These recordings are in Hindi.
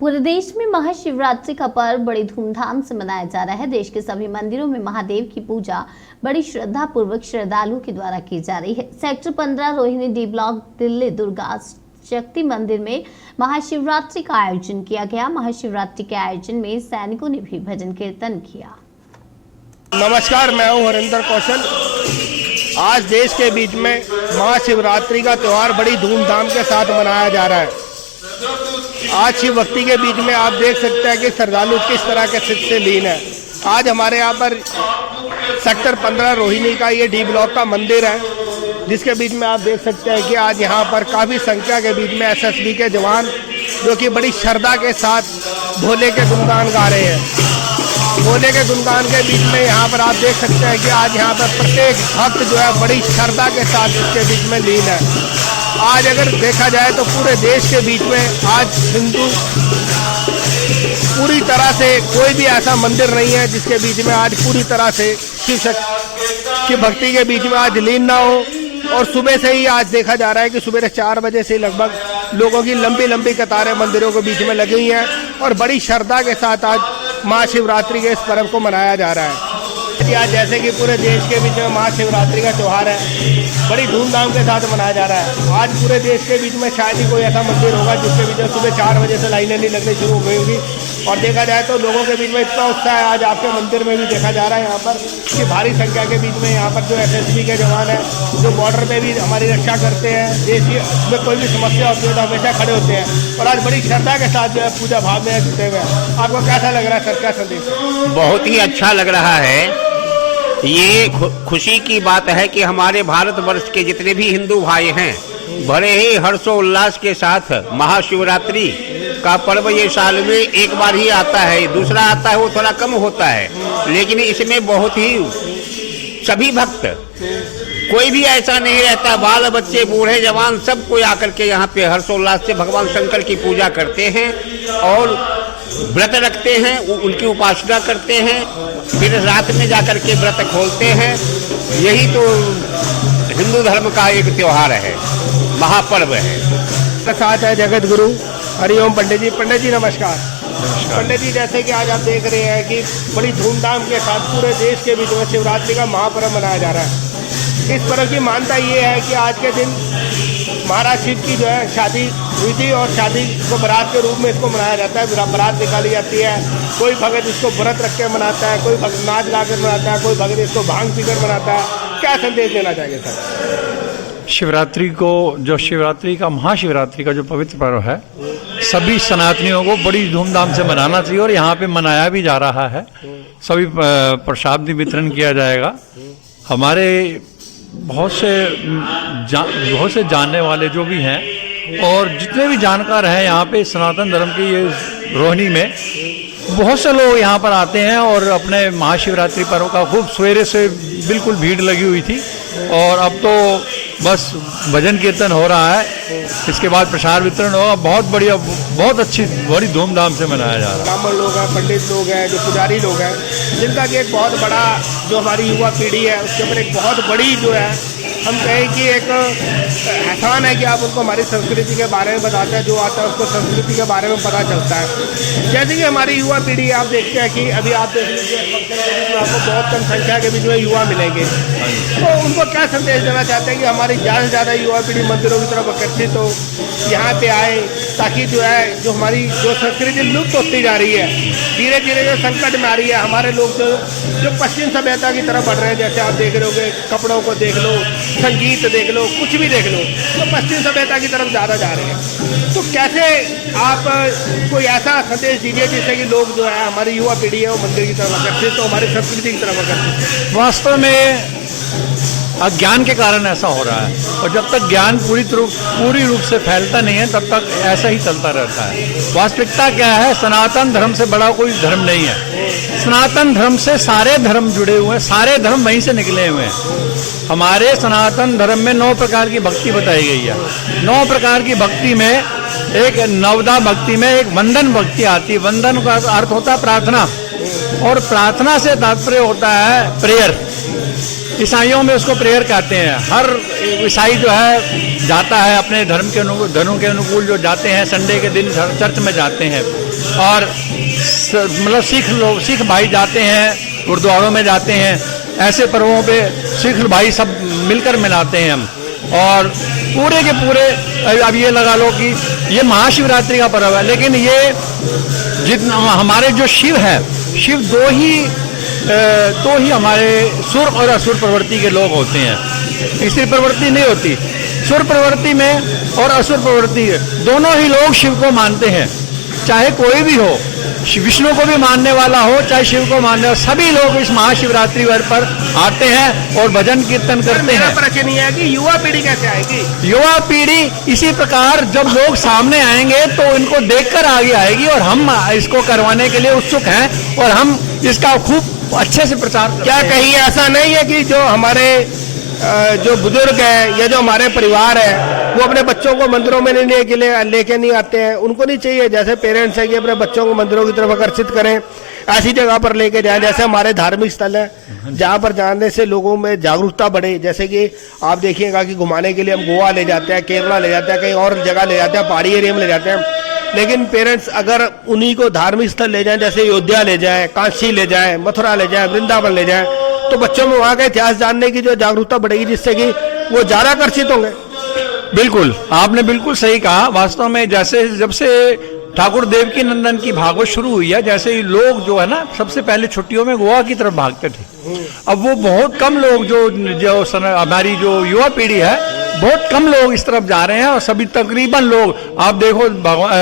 पूरे देश में महाशिवरात्रि का पर्व बड़ी धूमधाम से मनाया जा रहा है। देश के सभी मंदिरों में महादेव की पूजा बड़ी श्रद्धा पूर्वक श्रद्धालुओं के द्वारा की जा रही है। Sector 15 Rohini D block Delhi Durga शक्ति मंदिर में महाशिवरात्रि का आयोजन किया गया। महाशिवरात्रि के आयोजन में सैनिकों ने भी भजन कीर्तन किया। नमस्कार, मैं हूं हरिंदर कौशल। आज देश के बीच में महाशिवरात्रि का त्यौहार बड़ी धूमधाम के साथ मनाया जा रहा है। आज शिव भक्ति के बीच में आप देख सकते हैं कि श्रद्धालु किस तरह के से लीन है। आज हमारे यहाँ पर सेक्टर 15 रोहिणी का ये डी ब्लॉक का मंदिर है, जिसके बीच में आप देख सकते हैं कि आज यहाँ पर काफ़ी संख्या के बीच में एसएसबी के जवान जो कि बड़ी श्रद्धा के साथ भोले के गुणगान गा रहे हैं। भोले के गुणगान के बीच में यहाँ पर आप देख सकते हैं कि आज यहाँ पर प्रत्येक भक्त जो है बड़ी श्रद्धा के साथ इसके बीच में लीन है। आज अगर देखा जाए तो पूरे देश के बीच में आज हिंदू पूरी तरह से कोई भी ऐसा मंदिर नहीं है जिसके बीच में आज पूरी तरह से शिव की भक्ति के बीच में आज लीन ना हो। और सुबह से ही आज देखा जा रहा है कि सुबह 4 बजे से लगभग लोगों की लंबी लंबी कतारें मंदिरों के बीच में लगी हुई हैं और बड़ी श्रद्धा के साथ आज महाशिवरात्रि के इस पर्व को मनाया जा रहा है। आज जैसे कि पूरे देश के बीच में महाशिवरात्रि का त्यौहार है, बड़ी धूमधाम के साथ मनाया जा रहा है। आज पूरे देश के बीच में शायद ही कोई ऐसा मंदिर होगा जिसके बीच में सुबह 4 बजे से लाइनें नहीं लगनी शुरू हो गई होगी। और देखा जाए तो लोगों के बीच में इतना उत्साह है आज आपके मंदिर में भी देखा जा रहा है यहाँ पर कि भारी संख्या के बीच में यहाँ पर जो एसएसबी के जवान हैं जो बॉर्डर पे भी हमारी रक्षा करते हैं, देश में कोई भी समस्या होती है तो हमेशा खड़े होते हैं और आज बड़ी श्रद्धा के साथ जो है पूजा भाव में जुटे हुए हैं। आपको कैसा लग रहा है सर, क्या संदेश? बहुत ही अच्छा लग रहा है। ये खुशी की बात है कि हमारे भारतवर्ष के जितने भी हिंदू भाई हैं बड़े ही हर्षोल्लास के साथ महाशिवरात्रि का पर्व ये साल में एक बार ही आता है। दूसरा आता है वो थोड़ा कम होता है, लेकिन इसमें बहुत ही सभी भक्त कोई भी ऐसा नहीं रहता, बाल बच्चे बूढ़े जवान सब कोई आकर के यहाँ पे हर्षोल्लास से भगवान शंकर की पूजा करते हैं और व्रत रखते हैं, उनकी उपासना करते हैं, फिर रात में जाकर के व्रत खोलते हैं। यही तो हिंदू धर्म का एक त्योहार है, महापर्व है। साथ है जगत गुरु हरिओम पंडित जी। पंडित जी नमस्कार। पंडित जी, जैसे कि आज आप देख रहे हैं कि बड़ी धूमधाम के साथ पूरे देश के बीच में शिवरात्रि का महापर्व मनाया जा रहा है। इस पर्व की मान्यता ये है कि आज के दिन महाराज शिव की जो है शादी हुई थी और शादी को बारात के रूप में इसको मनाया जाता है। बारात निकाली जाती है, कोई भगत इसको व्रत रख के मनाता है, कोई भगत नाच गा कर मनाता है, कोई भगत इसको भांग पीकर मनाता है। क्या संदेश देना चाहिए सर? शिवरात्रि को, जो शिवरात्रि का महाशिवरात्रि का जो पवित्र पर्व है, सभी सनातनियों को बड़ी धूमधाम से मनाना चाहिए और यहाँ पे मनाया भी जा रहा है। सभी प्रसाद भी वितरण किया जाएगा। हमारे बहुत से जानने वाले जो भी हैं और जितने भी जानकार हैं यहाँ पे सनातन धर्म की ये रोहिणी में बहुत से लोग यहाँ पर आते हैं और अपने महाशिवरात्रि पर्व का खूब सवेरे से बिल्कुल भीड़ लगी हुई थी और अब तो बस भजन कीर्तन हो रहा है, इसके बाद प्रसाद वितरण होगा। बहुत बढ़िया, बहुत अच्छी, बड़ी धूमधाम से मनाया जा रहा है। ब्राह्मण लोग हैं, पंडित लोग हैं, जो पुजारी लोग हैं, जिनका कि एक बहुत बड़ा जो हमारी युवा पीढ़ी है उसके ऊपर एक बहुत बड़ी जो है हम कहें कि एक एहसान है कि आप उनको हमारी संस्कृति के बारे में बताते हैं। जो आता है उसको संस्कृति के बारे में पता चलता है। जैसे कि हमारी युवा पीढ़ी आप देखते हैं कि अभी आप देख लीजिए आपको बहुत कम संख्या के भी जो है युवा मिलेंगे, तो उनको क्या संदेश देना चाहते हैं कि हमारी ज़्यादा से ज़्यादा युवा पीढ़ी मंदिरों की तरफ आकर्षित हो, यहाँ पे आए, ताकि जो है जो हमारी जो संस्कृति लुप्त होती जा रही है, धीरे धीरे जो संकट में आ रही है। हमारे लोग जो पश्चिम सभ्यता की तरफ बढ़ रहे हैं, जैसे आप देख रहे होगे, कपड़ों को देख लो, संगीत देख लो, कुछ भी देख लो, तो पश्चिम सभ्यता की तरफ ज़्यादा जा रहे हैं। तो कैसे आप कोई ऐसा संदेश दीजिए जिससे कि लोग जो है हमारी युवा पीढ़ी है वो मंदिर की तरफ आकर्षित, तो हमारी संस्कृति की तरफ आकर्षित। वास्तव में अज्ञान के कारण ऐसा हो रहा है और जब तक ज्ञान पूरी रूप से फैलता नहीं है तब तक ऐसा ही चलता रहता है। वास्तविकता क्या है, सनातन धर्म से बड़ा कोई धर्म नहीं है। सनातन धर्म से सारे धर्म जुड़े हुए हैं, सारे धर्म वहीं से निकले हुए हैं। हमारे सनातन धर्म में 9 प्रकार की भक्ति बताई गई है। 9 प्रकार की भक्ति में एक नवदा भक्ति में एक वंदन भक्ति आती है। वंदन का अर्थ होता है प्रार्थना और प्रार्थना से तात्पर्य होता है प्रेयर। ईसाइयों में उसको प्रेयर कहते हैं। हर ईसाई जो है जाता है अपने धर्म के अनुकूल जो जाते हैं, संडे के दिन चर्च में जाते हैं। और मतलब सिख भाई जाते हैं, गुरुद्वारों में जाते हैं। ऐसे पर्वों पे सिख भाई सब मिलकर मनाते हैं हम। और पूरे के पूरे अब ये लगा लो कि ये महाशिवरात्रि का पर्व है, लेकिन ये जितना हमारे जो शिव है, शिव दो ही हमारे सुर और असुर प्रवृत्ति के लोग होते हैं, तीसरी प्रवृत्ति नहीं होती। सुर प्रवृत्ति में और असुर प्रवृत्ति दोनों ही लोग शिव को मानते हैं, चाहे कोई भी हो, विष्णु को भी मानने वाला हो चाहे शिव को मानने वाला, सभी लोग इस महाशिवरात्रि पर आते हैं और भजन कीर्तन करते हैं। प्रश्न ये है कि युवा पीढ़ी कैसे आएगी? युवा पीढ़ी इसी प्रकार जब लोग सामने आएंगे तो इनको देखकर आगे आएगी, और हम इसको करवाने के लिए उत्सुक हैं और हम इसका खूब अच्छे से प्रचार। क्या कहिए, ऐसा नहीं है कि जो हमारे जो बुजुर्ग हैं या जो हमारे परिवार है वो अपने बच्चों को मंदिरों में लेके नहीं आते हैं? उनको नहीं चाहिए जैसे पेरेंट्स है कि अपने बच्चों को मंदिरों की तरफ आकर्षित करें, ऐसी जगह पर लेके जाएं जैसे हमारे धार्मिक स्थल है जहाँ पर जाने से लोगों में जागरूकता बढ़े। जैसे कि आप देखिएगा कि घुमाने के लिए हम गोवा ले जाते हैं, केरला ले जाते हैं, कहीं और जगह ले जाते हैं, पहाड़ी एरिया में ले जाते हैं, लेकिन पेरेंट्स अगर उन्हीं को धार्मिक स्थल ले जाएं, जैसे अयोध्या ले जाएं, काशी ले जाएं, मथुरा ले जाएं, वृंदावन ले जाएं, तो बच्चों में वहाँ का इतिहास जानने की जो जागरूकता बढ़ेगी, जिससे कि वो ज्यादा आकर्षित होंगे। बिल्कुल, आपने बिल्कुल सही कहा। वास्तव में जैसे जब से ठाकुर देवकी नंदन की भागवत शुरू हुई है, जैसे ही लोग जो है ना सबसे पहले छुट्टियों में गोवा की तरफ भागते थे। अब वो बहुत कम लोग जो हमारी जो युवा पीढ़ी है, बहुत कम लोग इस तरफ जा रहे हैं, और सभी तकरीबन लोग आप देखो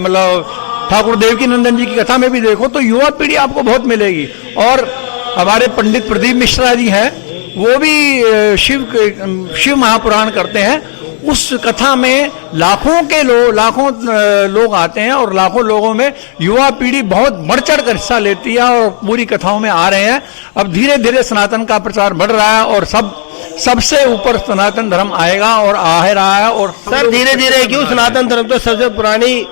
मतलब ठाकुर देवकी नंदन जी की कथा में भी देखो तो युवा पीढ़ी आपको बहुत मिलेगी। और हमारे पंडित प्रदीप मिश्रा जी हैं, वो भी शिव महापुराण करते हैं। उस कथा में लाखों लोग आते हैं और लाखों लोगों में युवा पीढ़ी बहुत बढ़ चढ़ कर हिस्सा लेती है और पूरी कथाओं में आ रहे हैं। अब धीरे धीरे सनातन का प्रचार बढ़ रहा है और सबसे ऊपर सनातन धर्म आएगा और आ रहा है। और सर धीरे धीरे क्यों? सनातन धर्म तो सबसे पुरानी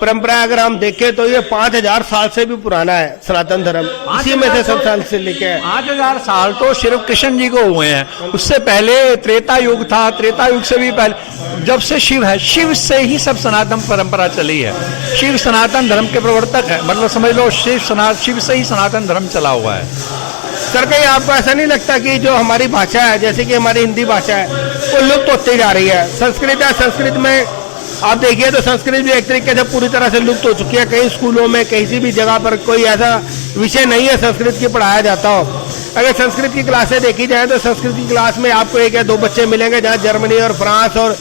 परंपरा अगर हम देखें तो ये 5000 साल से भी पुराना है सनातन धर्म। इसी में से सब साल से लेके 5000 साल तो सिर्फ कृष्ण जी को हुए हैं। उससे पहले त्रेता युग था, त्रेता युग से भी पहले जब से शिव है, शिव से ही सब सनातन परंपरा चली है। शिव सनातन धर्म के प्रवर्तक है, मतलब समझ लो शिव से ही सनातन धर्म चला हुआ है। सर कहीं आपको ऐसा नहीं लगता कि जो हमारी भाषा है, जैसे कि हमारी हिंदी भाषा है, वो लुप्त होती जा रही है? संस्कृत है, संस्कृत में आप देखिए तो संस्कृत भी एक तरीके से पूरी तरह से लुप्त हो चुकी है। कई स्कूलों में किसी भी जगह पर कोई ऐसा विषय नहीं है संस्कृत की पढ़ाया जाता हो। अगर संस्कृत की क्लासें देखी जाए तो संस्कृत की क्लास में आपको एक या दो बच्चे मिलेंगे जहाँ जर्मनी और फ्रांस और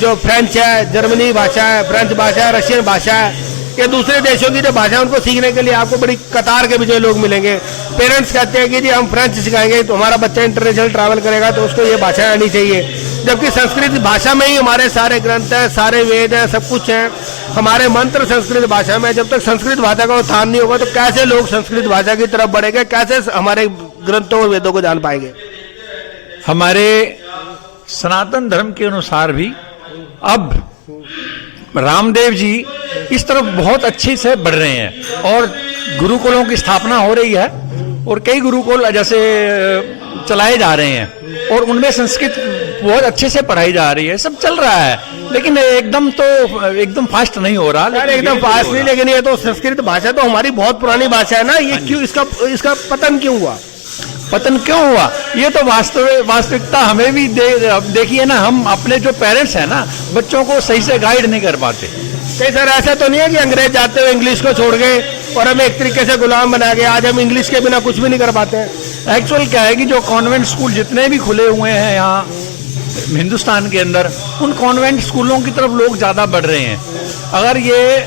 जो फ्रेंच है, जर्मनी भाषा है, फ्रेंच भाषा है, रशियन भाषा है, या दूसरे देशों की जो भाषा है उनको सीखने के लिए आपको बड़ी कतार के पीछे लोग मिलेंगे। पेरेंट्स कहते हैं कि जी हम फ्रेंच सिखाएंगे तो हमारा बच्चा इंटरनेशनल ट्रैवल करेगा तो उसको ये भाषा आनी चाहिए, जबकि संस्कृत भाषा में ही हमारे सारे ग्रंथ हैं, सारे वेद हैं, सब कुछ है, हमारे मंत्र संस्कृत भाषा में। जब तक संस्कृत भाषा का उत्थान नहीं होगा तो कैसे लोग संस्कृत भाषा की तरफ बढ़ेंगे, कैसे हमारे ग्रंथों और वेदों को जान पाएंगे? हमारे सनातन धर्म के अनुसार भी अब रामदेव जी इस तरफ बहुत अच्छे से बढ़ रहे हैं और गुरुकुलों की स्थापना हो रही है और कई गुरुकुल जैसे चलाए जा रहे हैं और उनमें संस्कृत बहुत अच्छे से पढ़ाई जा रही है। सब चल रहा है, लेकिन एकदम फास्ट नहीं हो रहा। एकदम फास्ट नहीं, लेकिन ये तो संस्कृत भाषा तो हमारी बहुत पुरानी भाषा है ना, ये क्यों इसका पतन क्यों हुआ? पतन क्यों हुआ? ये तो वास्तविकता हमें भी देखिए ना, हम अपने जो पेरेंट्स हैं ना, बच्चों को सही से गाइड नहीं कर पाते। कहीं सर ऐसा तो नहीं है कि अंग्रेज जाते हुए इंग्लिश को छोड़ गए और हमें एक तरीके से गुलाम बना गए, आज हम इंग्लिश के बिना कुछ भी नहीं कर पाते हैं? एक्चुअल क्या है कि जो कॉन्वेंट स्कूल जितने भी खुले हुए हैं यहाँ हिंदुस्तान के अंदर, उन कॉन्वेंट स्कूलों की तरफ लोग ज़्यादा बढ़ रहे हैं। अगर ये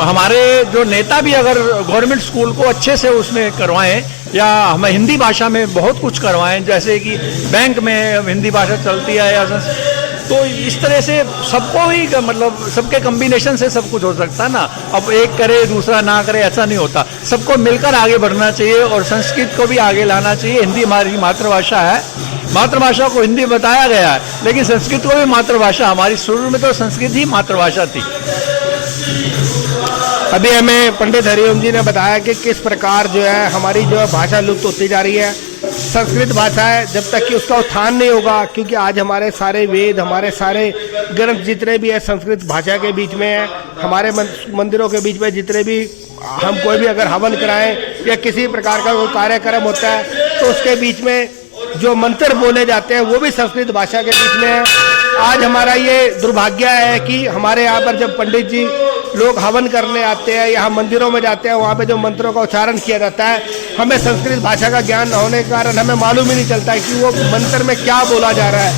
हमारे जो नेता भी अगर गवर्नमेंट स्कूल को अच्छे से उसमें करवाएं या हम हिंदी भाषा में बहुत कुछ करवाएं, जैसे कि बैंक में हिंदी भाषा चलती है या तो इस तरह से सबको ही मतलब सबके कॉम्बिनेशन से सब कुछ हो सकता है ना। अब एक करे दूसरा ना करे ऐसा नहीं होता, सबको मिलकर आगे बढ़ना चाहिए और संस्कृत को भी आगे लाना चाहिए। हिंदी हमारी मातृभाषा है, मातृभाषा को हिंदी बताया गया है, लेकिन संस्कृत को भी मातृभाषा, हमारी शुरू में तो संस्कृत ही मातृभाषा थी। अभी हमें पंडित हरिओम जी ने बताया कि किस प्रकार जो है हमारी जो भाषा लुप्त होती जा रही है। संस्कृत भाषा है, जब तक कि उसका उत्थान नहीं होगा, क्योंकि आज हमारे सारे वेद, हमारे सारे ग्रंथ जितने भी है संस्कृत भाषा के बीच में है। हमारे मंदिरों के बीच में जितने भी हम कोई भी अगर हवन कराएं या किसी प्रकार का कोई कार्यक्रम होता है तो उसके बीच में जो मंत्र बोले जाते हैं वो भी संस्कृत भाषा के बीच में है। आज हमारा ये दुर्भाग्य है कि हमारे यहाँ पर जब पंडित जी लोग हवन करने आते हैं, यहाँ मंदिरों में जाते हैं, वहाँ पे जो मंत्रों का उच्चारण किया जाता है, हमें संस्कृत भाषा का ज्ञान न होने के कारण हमें मालूम ही नहीं चलता है कि वो मंत्र में क्या बोला जा रहा है,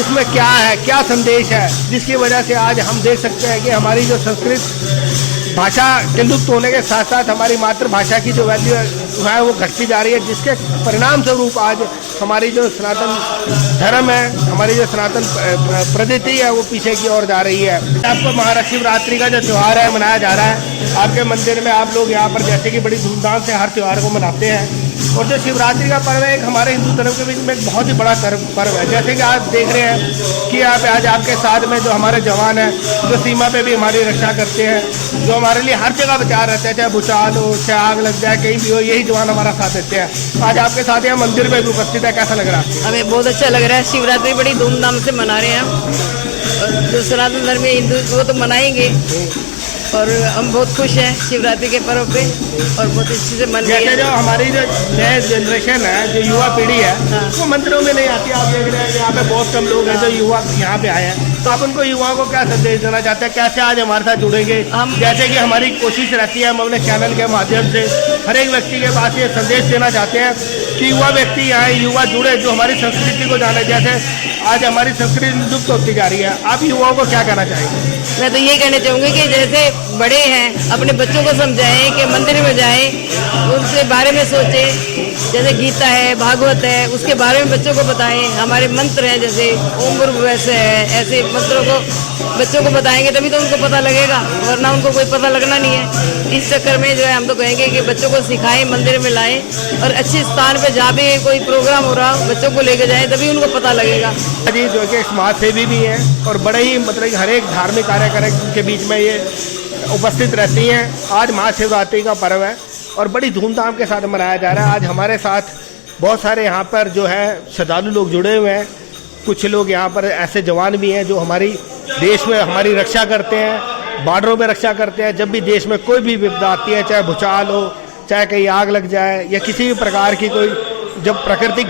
उसमें क्या है, क्या संदेश है, जिसकी वजह से आज हम देख सकते हैं कि हमारी जो संस्कृत भाषा के लुप्त होने के साथ साथ हमारी मातृभाषा की जो वैल्यू है वो घटती जा रही है, जिसके परिणाम स्वरूप आज हमारी जो सनातन धर्म है, हमारी जो सनातन प्रकृति है वो पीछे की ओर जा रही है। आपको महाशिवरात्रि का जो त्यौहार है मनाया जा रहा है आपके मंदिर में। आप लोग यहाँ पर जैसे कि बड़ी धूमधाम से हर त्यौहार को मनाते हैं, और जो शिवरात्रि का पर्व है एक हमारे हिंदू धर्म के बीच में एक बहुत ही बड़ा पर्व है। जैसे कि आप देख रहे हैं कि यहाँ पे आज आपके साथ में जो हमारे जवान हैं जो सीमा पे भी हमारी रक्षा करते हैं, जो हमारे लिए हर जगह बचा रहते हैं, चाहे भूचाल हो, चाहे आग लग जाए, कहीं भी हो, यही जवान हमारा साथ देते हैं। आज आपके साथ यहाँ मंदिर में भी उपस्थित है, कैसा लग रहा है? हमें बहुत अच्छा लग रहा है। शिवरात्रि बड़ी धूमधाम से मना रहे हैं हम, और जो सनातन धर्म हिंदू वो तो मनाएंगे, और हम बहुत खुश हैं शिवरात्रि के पर्व पे, और बहुत अच्छे से मन रहे जैसे हैं। जो हमारी जो नए जनरेशन है, जो युवा पीढ़ी है, वो मंदिरों में नहीं आती। आप देख रहे हैं कि यहाँ पे बहुत कम लोग हैं जो युवा यहाँ पे आए हैं, तो आप उनको युवाओं को क्या संदेश देना चाहते हैं, कैसे आज हमारे साथ जुड़ेंगे? जैसे कि हमारी कोशिश रहती है, हम अपने चैनल के माध्यम से हर एक व्यक्ति के पास ये संदेश देना चाहते हैं कि युवा व्यक्ति यहाँ युवा जुड़े, जो हमारी संस्कृति को जाने। जैसे आज हमारी संस्कृति लुप्त होती जा रही है, आप युवाओं को क्या कहना चाहेंगे? मैं तो ये कहना चाहूँगी कि जैसे बड़े हैं अपने बच्चों को समझाएं कि मंदिर में जाएं, उसके बारे में सोचें। जैसे गीता है, भागवत है, उसके बारे में बच्चों को बताएं। हमारे मंत्र हैं जैसे ओम भूर्भुवः है, ऐसे मंत्रों को बच्चों को बताएंगे तभी तो उनको पता लगेगा, वरना उनको कोई पता लगना नहीं है। इस चक्कर में जो है हम तो कहेंगे कि बच्चों को सिखाएं, मंदिर में लाएं, और अच्छे स्थान पे जहाँ भी कोई प्रोग्राम हो रहा हो बच्चों को लेके जाएं, तभी उनको पता लगेगा। जी जो कि समाज सेवी भी हैं और बड़े ही मतलब हर एक धार्मिक कार्यक्रम के बीच में ये उपस्थित रहती हैं। आज महाशिवरात्रि का पर्व है और बड़ी धूमधाम के साथ मनाया जा रहा है। आज हमारे साथ बहुत सारे यहाँ पर जो है श्रद्धालु लोग जुड़े हुए हैं। कुछ लोग यहाँ पर ऐसे जवान भी हैं जो हमारी देश में हमारी रक्षा करते हैं, बॉर्डरों में रक्षा करते हैं। जब भी देश में कोई भी विपदा आती है, चाहे भूचाल हो, चाहे कहीं आग लग जाए, या किसी भी प्रकार की कोई जब प्राकृतिक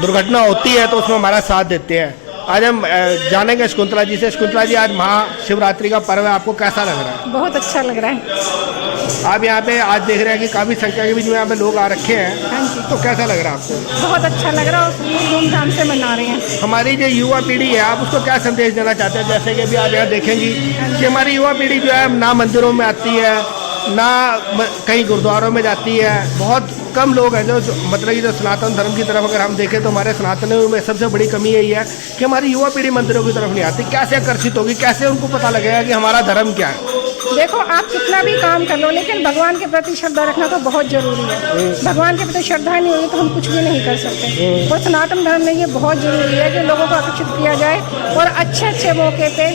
दुर्घटना होती है तो उसमें हमारा साथ देते हैं। आज हम जानेंगे शकुंतला जी से। शकुंतला जी, आज महाशिवरात्रि का पर्व है, आपको कैसा लग रहा है? बहुत अच्छा लग रहा है। आप यहाँ पे आज देख रहे हैं कि काफ़ी संख्या के बीच में यहाँ पे लोग आ रखे हैं। हाँ जी, तो कैसा लग रहा है आपको? बहुत अच्छा लग रहा है और धूमधाम से मना रहे हैं। हमारी जो युवा पीढ़ी है, आप उसको क्या संदेश देना चाहते हैं? जैसे कि अभी आप यहाँ देखेंगी कि हमारी युवा पीढ़ी जो है ना मंदिरों में आती है, ना कहीं गुरुद्वारों में जाती है। बहुत कम लोग हैं जो मतलब कि जो सनातन धर्म की तरफ अगर हम देखें तो हमारे सनातन में सबसे बड़ी कमी यही है कि हमारी युवा पीढ़ी मंदिरों की तरफ नहीं आती। कैसे आकर्षित होगी, कैसे उनको पता लगेगा कि हमारा धर्म क्या है? देखो, आप कितना भी काम कर लो, लेकिन भगवान के प्रति श्रद्धा रखना तो बहुत जरूरी है। भगवान के प्रति श्रद्धा नहीं होगी तो हम कुछ भी नहीं कर सकते। और सनातन धर्म में ये बहुत जरूरी है कि लोगों को आकर्षित किया जाए और अच्छे अच्छे मौके पे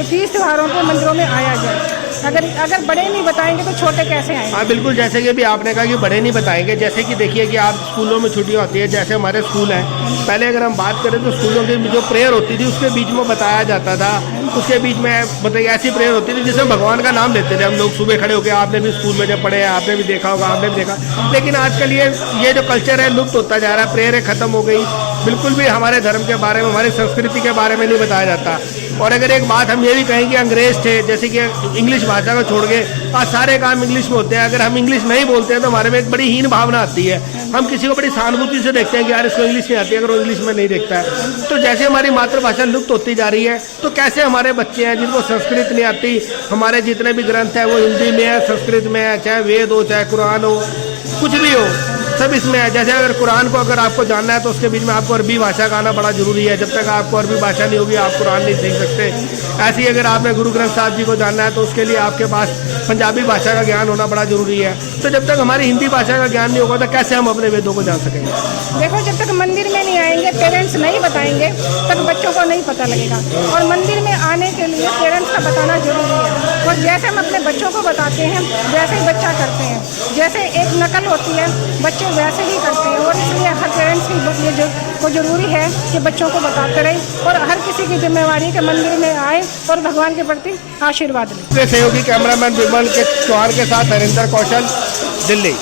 तीज त्योहारों पे मंदिरों में आया जाए। अगर बड़े नहीं बताएंगे तो छोटे कैसे आएंगे? हाँ बिल्कुल, जैसे कि अभी आपने कहा कि बड़े नहीं बताएंगे। जैसे कि देखिए कि आप स्कूलों में छुट्टियाँ होती है, जैसे हमारे स्कूल हैं, पहले अगर हम बात करें तो स्कूलों की जो प्रेयर होती थी उसके बीच में बताया जाता था। उसके बीच में मतलब ऐसी प्रेयर होती थी जिसमें भगवान का नाम लेते थे हम लोग सुबह खड़े होकर। आपने भी स्कूल में जब पढ़े हैं, आपने भी देखा होगा, आपने भी देखा। लेकिन आजकल ये जो कल्चर है लुप्त होता जा रहा है, प्रेयरें खत्म हो गई। बिल्कुल भी हमारे धर्म के बारे में, हमारी संस्कृति के बारे में नहीं बताया जाता। और अगर एक बात हम ये भी कहें कि अंग्रेज थे, जैसे कि इंग्लिश भाषा को छोड़ के आज सारे काम इंग्लिश में होते हैं। अगर हम इंग्लिश नहीं बोलते हैं तो हमारे में एक बड़ी हीन भावना आती है। हम किसी को बड़ी सहानुभूति से देखते हैं कि यार इसको इंग्लिश नहीं आती है, अगर वो इंग्लिश में नहीं देखता है। तो जैसे हमारी मातृभाषा लुप्त होती जा रही है, तो कैसे हमारे बच्चे हैं जिनको संस्कृत नहीं आती, हमारे जितने भी ग्रंथ हैं वो हिंदी में है, संस्कृत में है, चाहे वेद हो, चाहे कुरान हो, कुछ भी हो, सब इसमें है। जैसे अगर कुरान को अगर आपको जानना है तो उसके बीच में आपको अरबी भाषा का आना बड़ा जरूरी है। जब तक आपको अरबी भाषा नहीं होगी आप कुरान नहीं सीख सकते। ऐसे ही अगर आपने गुरु ग्रंथ साहब जी को जानना है तो उसके लिए आपके पास पंजाबी भाषा का ज्ञान होना बड़ा जरूरी है। तो जब तक हमारी हिंदी भाषा का ज्ञान नहीं होगा तो कैसे हम अपने वेदों को जान सकेंगे? देखो, जब तक मंदिर में नहीं आएंगे, पेरेंट्स नहीं बताएंगे, तब बच्चों को नहीं पता लगेगा। और मंदिर में आने के लिए पेरेंट्स का बताना जरूरी है। और जैसे हम अपने बच्चों को बताते हैं वैसे ही बच्चा करते हैं। जैसे एक नकल होती है, बच्चे वैसे ही करते हैं। और इसलिए हर पेरेंट्स की ये को जरूरी है कि बच्चों को बताते रहे और हर किसी की जिम्मेवारी के मंदिर में आए और भगवान के प्रति आशीर्वाद लें। सहयोगी कैमरामैन विमल के चौहान के साथ हरिंदर कौशल, दिल्ली।